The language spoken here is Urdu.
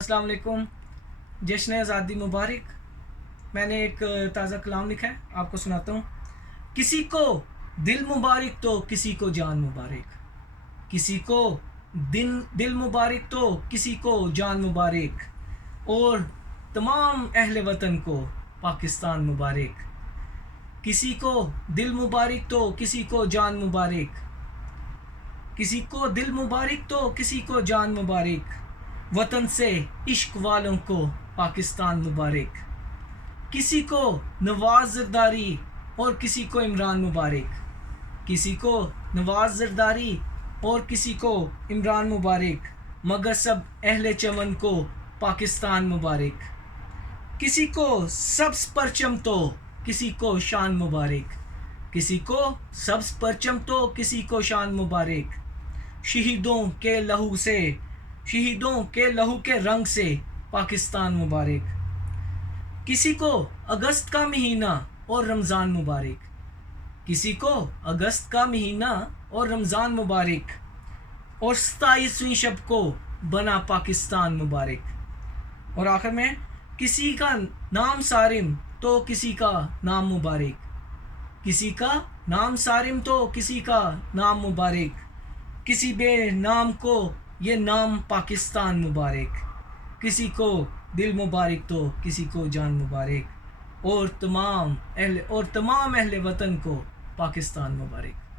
السلام علیکم، جشن آزادی مبارک۔ میں نے ایک تازہ کلام لکھا ہے، آپ کو سناتا ہوں۔ کسی کو دل مبارک تو کسی کو جان مبارک، کسی کو دل مبارک تو کسی کو جان مبارک، اور تمام اہل وطن کو پاکستان مبارک۔ کسی کو دل مبارک تو کسی کو جان مبارک، کسی کو دل مبارک تو کسی کو جان مبارک، وطن سے عشق والوں کو پاکستان مبارک۔ کسی کو نواز زرداری اور کسی کو عمران مبارک، کسی کو نواز زرداری اور کسی کو عمران مبارک، مگر سب اہل چمن کو پاکستان مبارک۔ کسی کو سبز پرچم تو کسی کو شان مبارک، کسی کو سبز پرچم تو کسی کو شان مبارک، شہیدوں کے لہو سے، شہیدوں کے لہو کے رنگ سے پاکستان مبارک۔ کسی کو اگست کا مہینہ اور رمضان مبارک، کسی کو اگست کا مہینہ اور رمضان مبارک، اور 27ویں شب کو بنا پاکستان مبارک۔ اور آخر میں کسی کا نام صارم تو کسی کا نام مبارک، کسی کا نام صارم تو کسی کا نام مبارک، کسی بے نام کو یہ نام پاکستان مبارک۔ کسی کو دل مبارک تو کسی کو جان مبارک، اور تمام اہل وطن کو پاکستان مبارک۔